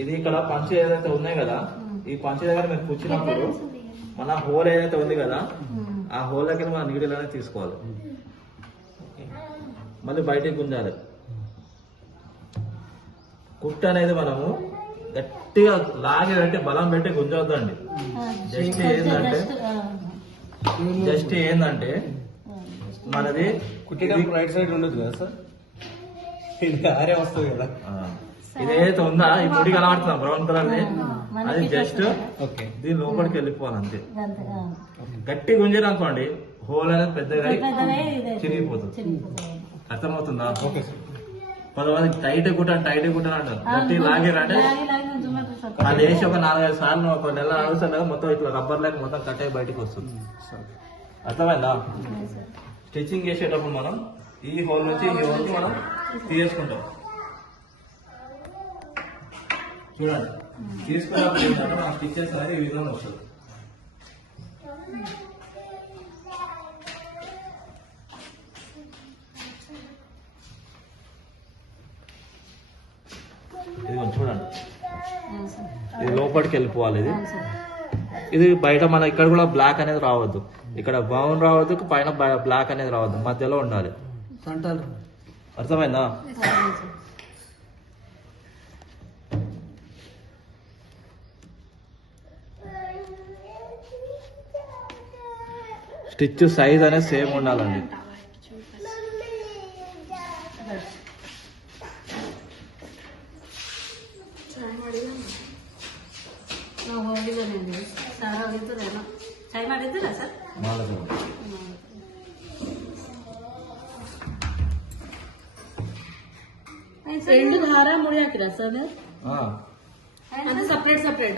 ఇది ఇక్కడ పంచ ఏదైతే ఉన్నాయి కదా, ఈ పంచ దగ్గర మీరు కూర్చున్నప్పుడు మన హోల్ ఏదైతే ఉంది కదా, ఆ హోల్ దగ్గర మనం నీడలు అనేది తీసుకోవాలి. మళ్ళీ బయటికి గుంజాలి. కుట్టు అనేది మనము గట్టిగా లాగి పెట్టి బలం పెట్టి గుంజవద్దండి. జస్ట్ ఏంటంటే మనది కుట్టేటప్పుడు రైట్ సైడ్ ఉండదు కదా సార్, ఇది ఆరే వస్తుంది కదా. ఇదేదైతే ఉందా ఈ పొడి కనబడుతున్నా బ్రౌన్ కలర్ అది జస్ట్ దీని లోపలికి వెళ్ళిపోవాలి అంతే. గట్టి గుంజరు అనుకోండి హోల్ అనేది పెద్దగా చిరిగిపోతుంది. అర్థమవుతుందా? Okay sir. కొంతమంది టైట్ కుట్టండి అంటారు. గట్టి లాగారంటే అది వేసి ఒక 4-5 సార్లు ఒక నెల ఆగుతుంది కదా, మొత్తం ఇట్లా రబ్బర్ లేక మొత్తం కట్ అయ్యి బయటకు వస్తుంది. అర్థమైందా? స్టిచ్చింగ్ చేసేటప్పుడు మనం ఈ హోల్ నుంచి ఈ హోల్ మనం తీసుకుంటాం. చూడండి, తీసుకున్నప్పుడు ఏంటంటే మన స్టిచ్చెస్ అనేది ఈ విధంగా వస్తుంది. ఇది చూడండి, ఇది లోపలికి వెళ్ళిపోవాలి. ఇది బయట మన ఇక్కడ కూడా బ్లాక్ అనేది రావద్దు, ఇక్కడ బ్రౌన్ రావద్దు, పైన బ్లాక్ అనేది రావద్దు, మధ్యలో ఉండాలి. అర్థమైందా? స్టిచ్ సైజ్ అనేది సేమ్ ఉండాలండి. రెండు ధారా ముడి ಹಾಕಿರಾ ಸರ್? ಅದು ಸಪ್ರೇಟ್ ಸಪ್ರೇಟ್